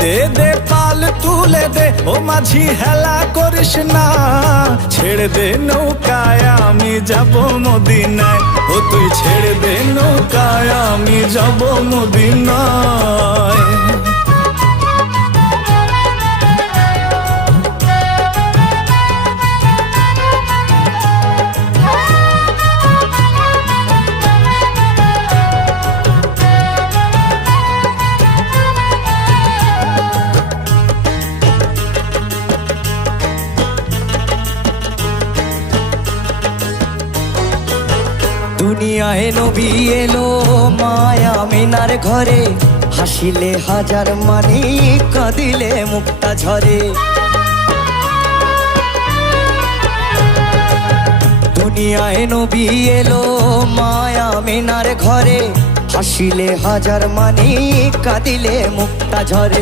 দে দে পাল তুলে দে ও মাঝি হেলা করিস না, ছেড়ে দে নৌকায় আমি যাব মদিনায়, ও তুই ছেড়ে দে নৌকায় আমি যাব মদিনায়। দুনিয়ায় নবী এলো মায়া মিনার ঘরে, হাসিলে হাজার মানি কাঁদিলে মুক্তা ঝরে। দুনিয়ায় নবী এলো মায়া মিনার ঘরে, হাসিলে হাজার মানি কাঁদিলে মুক্তা ঝরে।